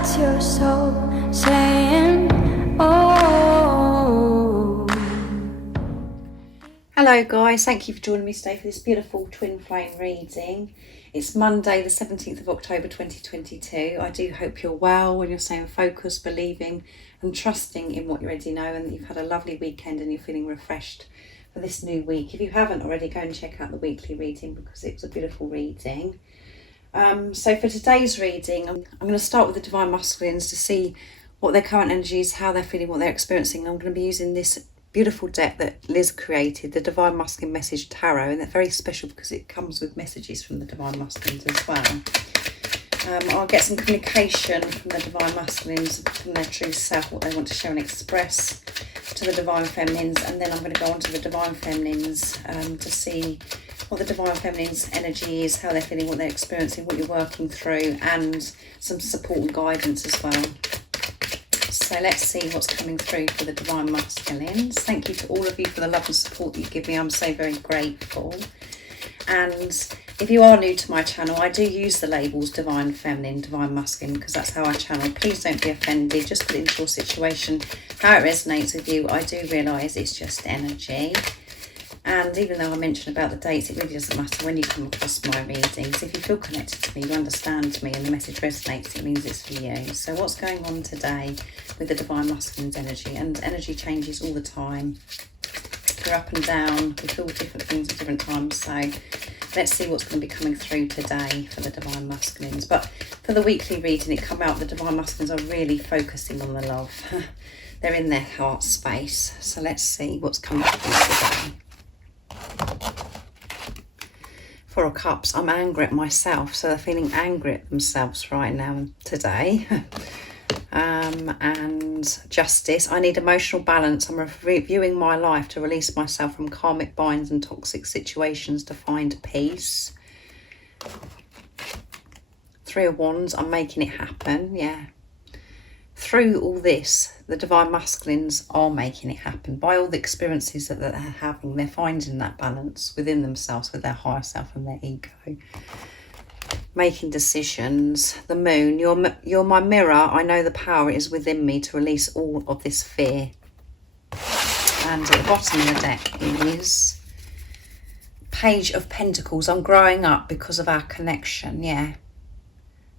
That's your soul saying, oh. Hello guys, thank you for joining me today for this beautiful twin flame reading. It's Monday the 17th of October 2022. I do hope you're well and you're staying focused, believing and trusting in what you already know, and that you've had a lovely weekend and you're feeling refreshed for this new week. If you haven't already, go and check out the weekly reading because it was a beautiful reading. So for today's reading, I'm going to start with the Divine Masculines to see what their current energy is, how they're feeling, what they're experiencing. I'm going to be using this beautiful deck that Liz created, the Divine Masculine Message Tarot, and they're very special because it comes with messages from the Divine Masculines as well. I'll get some communication from the Divine Masculines, from their true self, what they want to share and express to the Divine Feminines, and then I'm going to go on to the Divine Feminines to see what the Divine Feminine's energy is, how they're feeling, what they're experiencing, what you're working through, and some support and guidance as well. So let's see what's coming through for the Divine Masculines. Thank you to all of you for the love and support that you give me. I'm so very grateful. And if you are new to my channel, I do use the labels Divine Feminine, Divine Masculine, because that's how I channel. Please don't be offended. Just put it into your situation, how it resonates with you. I do realise it's just energy. And even though I mentioned about the dates, it really doesn't matter when you come across my readings. If you feel connected to me, you understand me, and the message resonates, it means it's for you. So what's going on today with the Divine Masculine's energy? And energy changes all the time. We're up and down. We feel different things at different times. So let's see what's going to be coming through today for the Divine Masculines. But for the weekly reading, it come out the Divine Masculines are really focusing on the love. They're in their heart space. So let's see what's coming through today. Four of Cups, I'm angry at myself, so they're feeling angry at themselves right now and today. And Justice, I need emotional balance. I'm reviewing my life to release myself from karmic binds and toxic situations to find peace. Three of Wands, I'm making it happen, yeah. Through all this, the Divine Masculines are making it happen. By all the experiences that they're having, they're finding that balance within themselves, with their higher self and their ego. Making decisions. The Moon, you're my mirror. I know the power is within me to release all of this fear. And at the bottom of the deck is Page of Pentacles. I'm growing up because of our connection, yeah.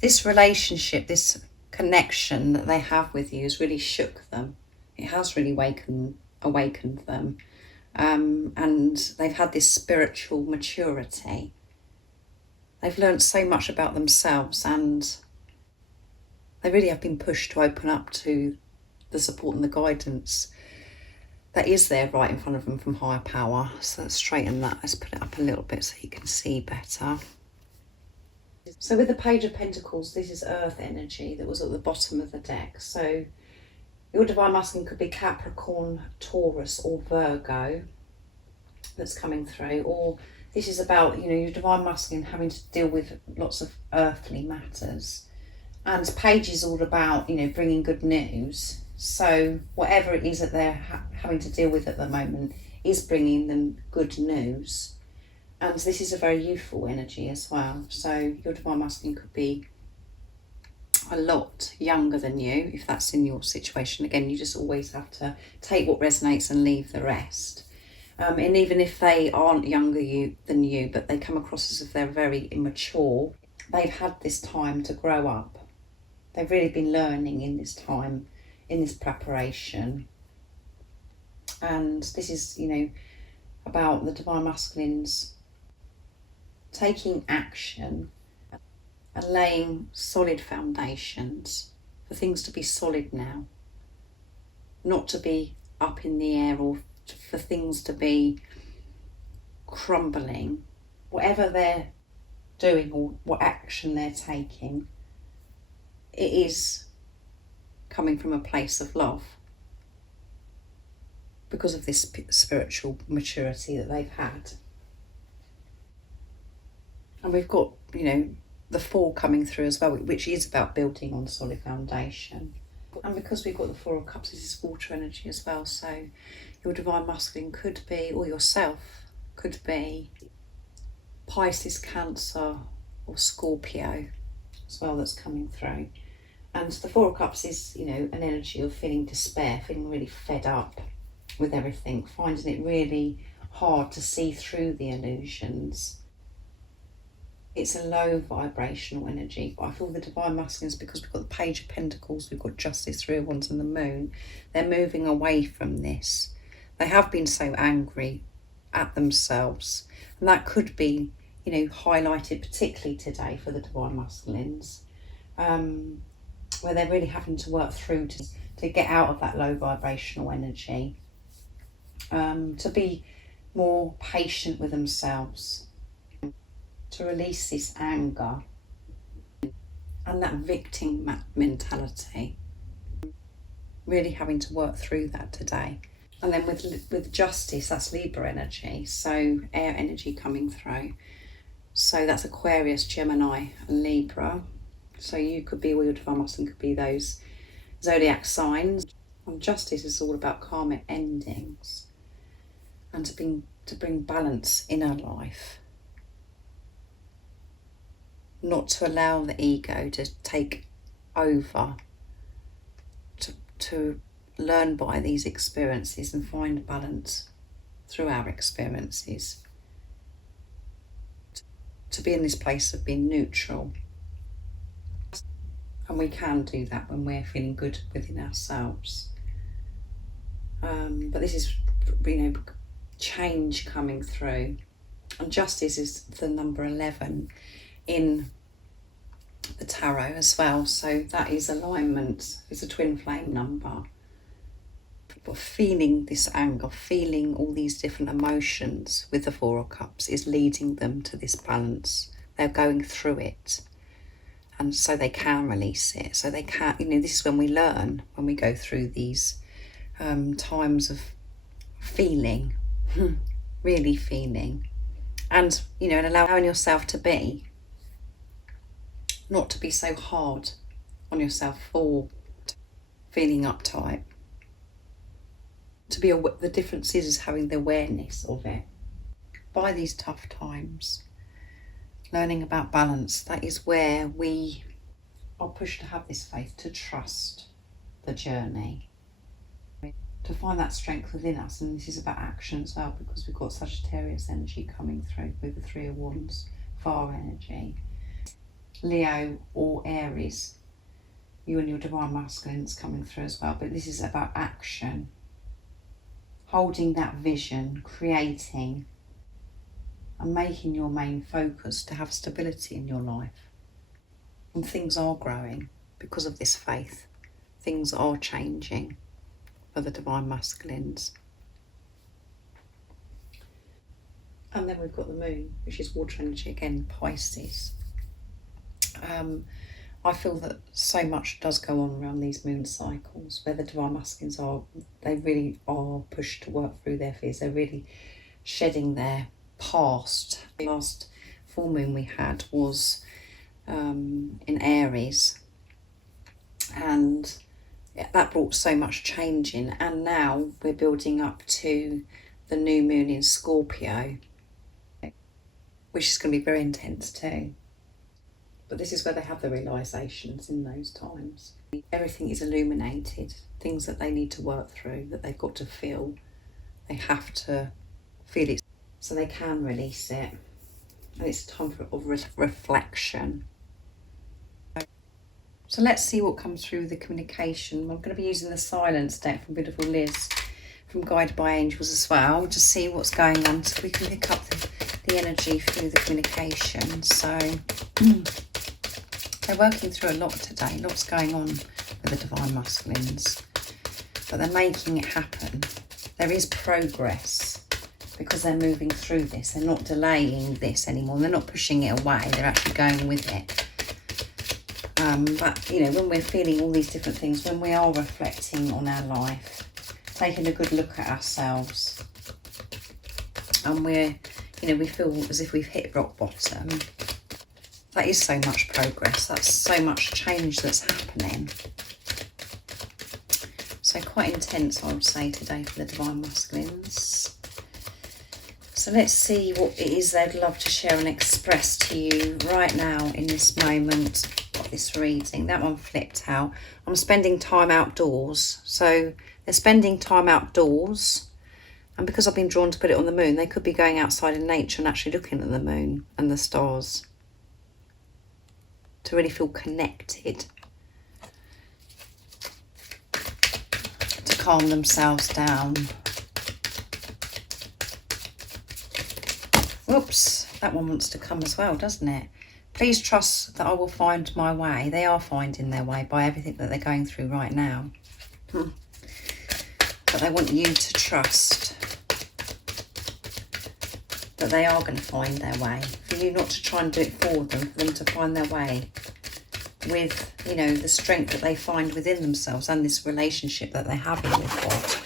This relationship, this connection that they have with you has really shook them. It has really awakened them, and they've had this spiritual maturity. They've learned so much about themselves, and they really have been pushed to open up to the support and the guidance that is there right in front of them from higher power. So let's straighten that. Let's put it up a little bit so you can see better. So with the Page of Pentacles, this is earth energy that was at the bottom of the deck. So your Divine Masculine could be Capricorn, Taurus or Virgo that's coming through. Or this is about, you know, your Divine Masculine having to deal with lots of earthly matters. And Page is all about, you know, bringing good news. So whatever it is that they're having to deal with at the moment is bringing them good news. And this is a very youthful energy as well. So your Divine Masculine could be a lot younger than you, if that's in your situation. Again, you just always have to take what resonates and leave the rest. And even if they aren't younger than you, but they come across as if they're very immature, they've had this time to grow up. They've really been learning in this time, in this preparation. And this is, you know, about the Divine Masculines taking action and laying solid foundations for things to be solid now, not to be up in the air or for things to be crumbling. Whatever they're doing or what action they're taking, it is coming from a place of love because of this spiritual maturity that they've had. And we've got, you know, the Four coming through as well, which is about building on a solid foundation. And because we've got the Four of Cups, this is water energy as well. So your Divine Masculine could be, or yourself could be, Pisces, Cancer or Scorpio as well that's coming through. And the Four of Cups is, you know, an energy of feeling despair, feeling really fed up with everything, finding it really hard to see through the illusions. It's a low vibrational energy. But I feel the Divine Masculines, because we've got the Page of Pentacles, we've got Justice, Three of Wands and the Moon, they're moving away from this. They have been so angry at themselves. And that could be, you know, highlighted particularly today for the Divine Masculines, where they're really having to work through to get out of that low vibrational energy, to be more patient with themselves, to release this anger and that victim mentality, really having to work through that today. And then with Justice, that's Libra energy, so air energy coming through. So that's Aquarius, Gemini and Libra. So you could be, or your Divine Masculine could be those zodiac signs. And Justice is all about karmic endings and to bring balance in our life. Not to allow the ego to take over, to learn by these experiences and find balance through our experiences. To be in this place of being neutral. And we can do that when we're feeling good within ourselves. But this is, you know, change coming through. And Justice is the number 11 in the tarot as well. So that is alignment. It's a twin flame number. But feeling this anger, feeling all these different emotions with the Four of Cups is leading them to this balance. They're going through it. And so they can release it. So they can, you know, this is when we learn, when we go through these times of feeling, really feeling. And, you know, and allowing yourself to be, not to be so hard on yourself for feeling uptight. To be aware, the difference is having the awareness of it. By these tough times, learning about balance, that is where we are pushed to have this faith, to trust the journey, to find that strength within us. And this is about action as well, because we've got Sagittarius energy coming through with the Three of Wands, fire energy. Leo or Aries, you and your Divine Masculines coming through as well. But this is about action, holding that vision, creating and making your main focus to have stability in your life. And things are growing because of this faith. Things are changing for the Divine Masculines. And then we've got the Moon, which is water energy again, Pisces. I feel that so much does go on around these moon cycles, where the Divine Masculines they really are pushed to work through their fears. They're really shedding their past. The last full moon we had was in Aries, and that brought so much change in. And now we're building up to the new moon in Scorpio, which is going to be very intense too. But this is where they have the realizations in those times. Everything is illuminated, things that they need to work through, that they've got to feel. They have to feel it so they can release it. And it's a time of reflection. So let's see what comes through the communication. I'm going to be using the silence deck from beautiful Liz, from Guided by Angels as well, to see what's going on, so we can pick up the energy through the communication. So they're working through a lot today, lots going on with the Divine Masculines, but they're making it happen. There is progress because they're moving through this. They're not delaying this anymore. They're not pushing it away. They're actually going with it. But, you know, when we're feeling all these different things, when we are reflecting on our life, taking a good look at ourselves, and we're, you know, we feel as if we've hit rock bottom, that is so much progress. That's so much change that's happening. So quite intense, I would say, today for the Divine Masculines. So let's see what it is they'd love to share and express to you right now in this moment this reading. That one flipped out. I'm spending time outdoors. So they're spending time outdoors. And because I've been drawn to put it on the moon, they could be going outside in nature and actually looking at the moon and the stars to really feel connected, to calm themselves down. Whoops, that one wants to come as well, doesn't it? Please trust that I will find my way. They are finding their way by everything that they're going through right now. But they want you to trust that they are going to find their way. For you not to try and do it for them to find their way with, you know, the strength that they find within themselves and this relationship that they're having with God.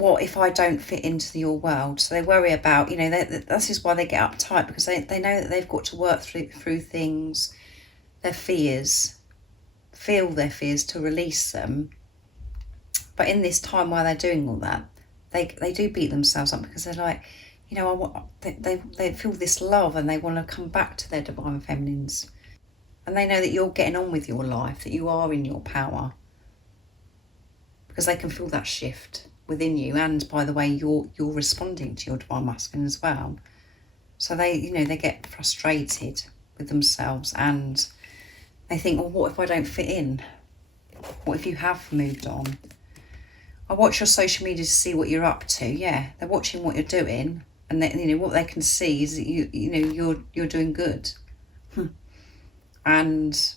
What if I don't fit into your world? So they worry about, you know, this is why they get uptight, because they know that they've got to work through things, their fears, feel their fears to release them. But in this time while they're doing all that, they do beat themselves up, because they're like, you know, they feel this love and they want to come back to their divine feminines. And they know that you're getting on with your life, that you are in your power, because they can feel that shift within you, and by the way you're responding to your divine masculine as well. So they, you know, they get frustrated with themselves and they think, well, what if I don't fit in? What if you have moved on? I watch your social media to see what you're up to. Yeah, they're watching what you're doing, and they, you know, what they can see is that you know you're doing good. And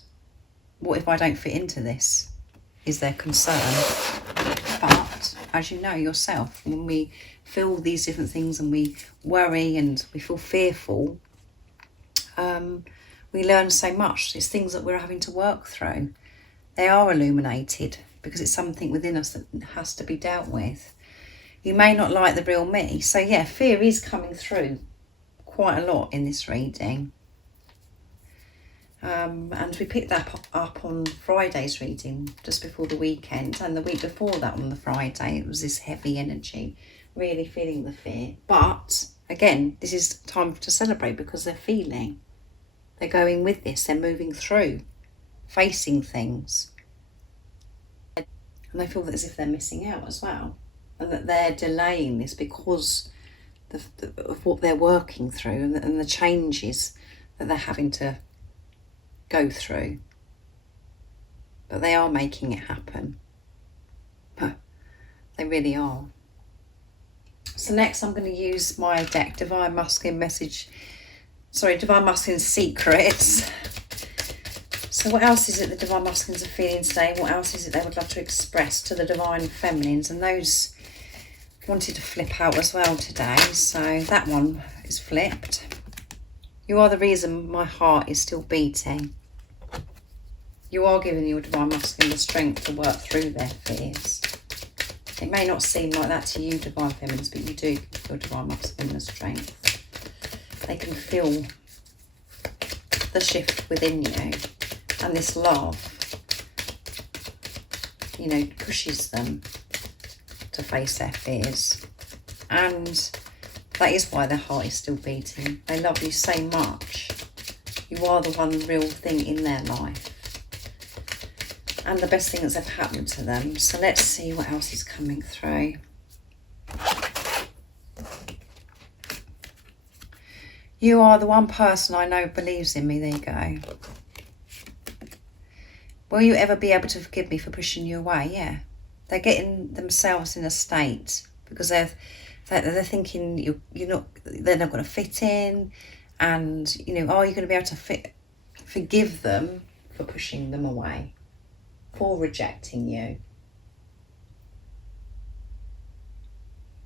what if I don't fit into this? Is their concern. But as you know yourself, when we feel these different things and we worry and we feel fearful, we learn so much. It's things that we're having to work through. They are illuminated because it's something within us that has to be dealt with. You may not like the real me. So yeah, fear is coming through quite a lot in this reading. And we picked that up on Friday's reading just before the weekend, and the week before that on the Friday it was this heavy energy, really feeling the fear. But again, this is time to celebrate because they're feeling, they're going with this, they're moving through, facing things, and they feel as if they're missing out as well, and that they're delaying this because of what they're working through and the changes that they're having to go through. But they are making it happen. They really are. So next I'm going to use my deck, Divine Masculine Secrets. So what else is it the Divine Masculines are feeling today? What else is it they would love to express to the Divine Feminines? And those wanted to flip out as well today. So that one is flipped. You are the reason my heart is still beating. You are giving your Divine Masculine the strength to work through their fears. It may not seem like that to you, Divine Feminines, but you do give your Divine Masculine the strength. They can feel the shift within you, and this love, you know, pushes them to face their fears. And that is why their heart is still beating. They love you so much. You are the one real thing in their life, and the best thing that's ever happened to them. So let's see what else is coming through. You are the one person I know believes in me. There you go. Will you ever be able to forgive me for pushing you away? Yeah. They're getting themselves in a state because they're thinking they're not going to fit in, and you know, are you going to be able to forgive them for pushing them away, for rejecting you?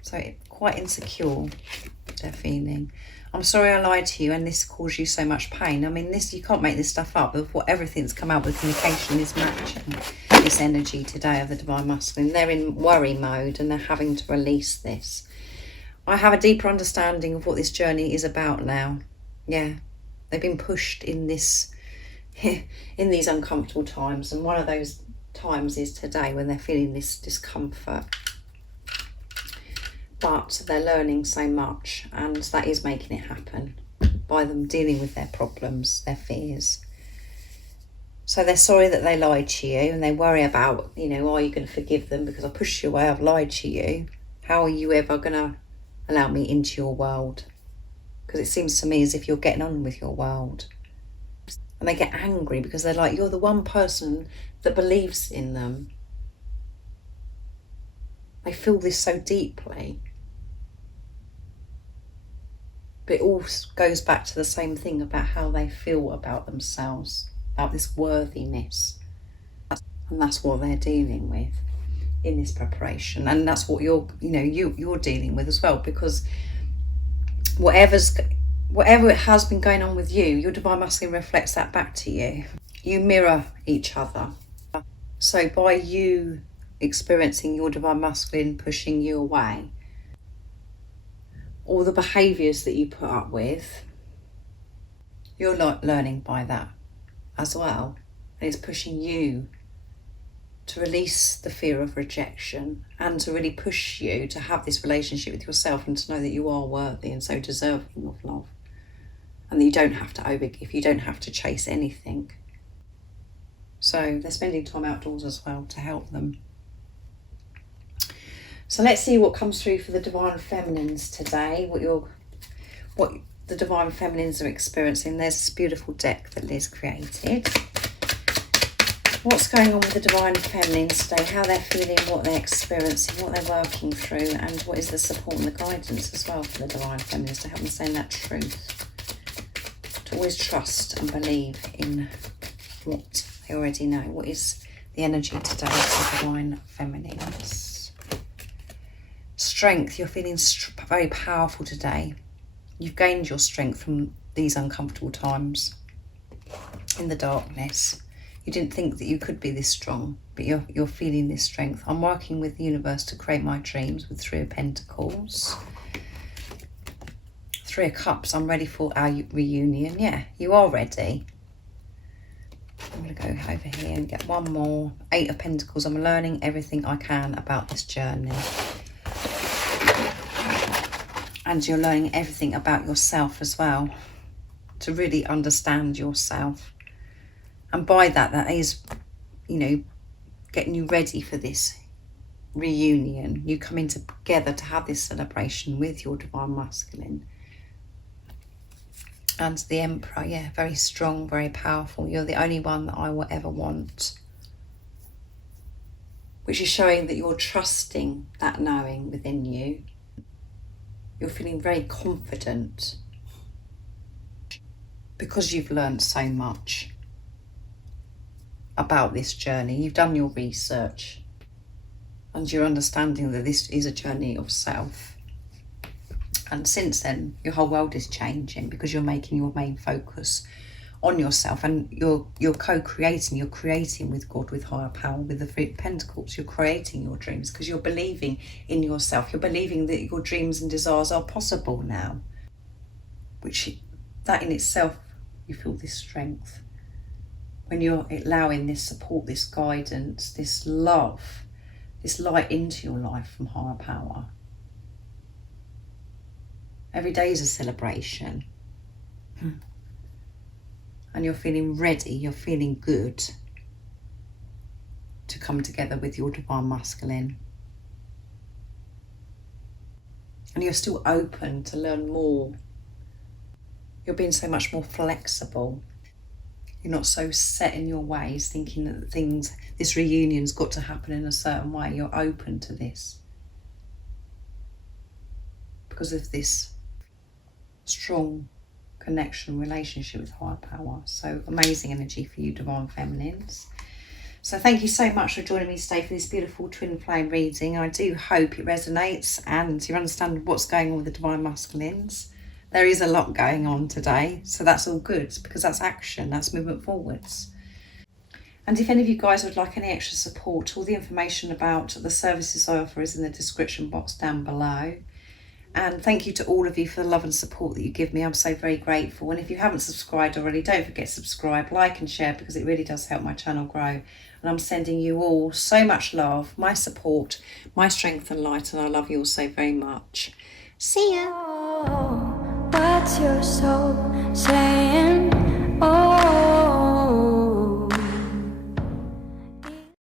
So quite insecure they're feeling. I'm sorry I lied to you and this caused you so much pain. I mean, this, you can't make this stuff up. With what everything's come out with, communication is matching this energy today of the Divine Masculine. They're in worry mode and they're having to release this. I have a deeper understanding of what this journey is about now. Yeah, they've been pushed in this, in these uncomfortable times, and one of those times is today when they're feeling this discomfort. But they're learning so much, and that is making it happen. by them dealing with their problems, their fears. So they're sorry that they lied to you, and they worry about, are you going to forgive them because I pushed you away, I've lied to you. How are you ever going to allow me into your world? Because it seems to me as if you're getting on with your world. And they get angry because they're like, you're the one person that believes in them. They feel this so deeply. But it all goes back to the same thing about how they feel about themselves, about this worthiness. And that's what they're dealing with in this preparation. And that's what you're dealing with as well, because whatever it has been going on with you, your divine masculine reflects that back to you. You mirror each other. So by you experiencing your divine masculine pushing you away, all the behaviours that you put up with, you're not learning by that as well. And it's pushing you to release the fear of rejection and to really push you to have this relationship with yourself and to know that you are worthy and so deserving of love. And that you don't have to overgive, you don't have to chase anything. So they're spending time outdoors as well to help them. So let's see what comes through for the Divine Feminines today, what the Divine Feminines are experiencing. There's this beautiful deck that Liz created. What's going on with the Divine Feminines today, how they're feeling, what they're experiencing, what they're working through, and what is the support and the guidance as well for the Divine Feminines to help them stay in that truth. To always trust and believe in what they already know. What is the energy today for the Divine Feminines? Strength, you're feeling very powerful today. You've gained your strength from these uncomfortable times in the darkness. You didn't think that you could be this strong, but you're feeling this strength. I'm working with the universe to create my dreams with 3 of Pentacles. 3 of Cups, I'm ready for our reunion. Yeah, you are ready. I'm going to go over here and get one more. 8 of Pentacles, I'm learning everything I can about this journey. And you're learning everything about yourself as well, to really understand yourself. And by that is, getting you ready for this reunion. You coming together to have this celebration with your Divine Masculine. And the Emperor, yeah, very strong, very powerful. You're the only one that I will ever want. Which is showing that you're trusting that knowing within you. You're feeling very confident because you've learned so much about this journey. You've done your research and you're understanding that this is a journey of self. And since then, your whole world is changing because you're making your main focus on yourself, and you're co-creating, you're creating with God, with higher power, with the 3 of Pentacles. You're creating your dreams because you're believing in yourself. You're believing that your dreams and desires are possible now, that in itself, you feel this strength. When you're allowing this support, this guidance, this love, this light into your life from higher power. Every day is a celebration. And you're feeling ready, you're feeling good to come together with your Divine Masculine. And you're still open to learn more. You're being so much more flexible. You're not so set in your ways, thinking that this reunion's got to happen in a certain way. You're open to this because of this strong connection, relationship with higher power. So amazing energy for you, Divine Feminines. So thank you so much for joining me today for this beautiful twin flame reading. I do hope it resonates and you understand what's going on with the Divine Masculines. There is a lot going on today, so that's all good because that's action, that's movement forwards. And if any of you guys would like any extra support, all the information about the services I offer is in the description box down below. And thank you to all of you for the love and support that you give me. I'm so very grateful. And if you haven't subscribed already, don't forget to subscribe, like and share, because it really does help my channel grow. And I'm sending you all so much love, my support, my strength and light. And I love you all so very much. See ya. What that's your soul saying, oh.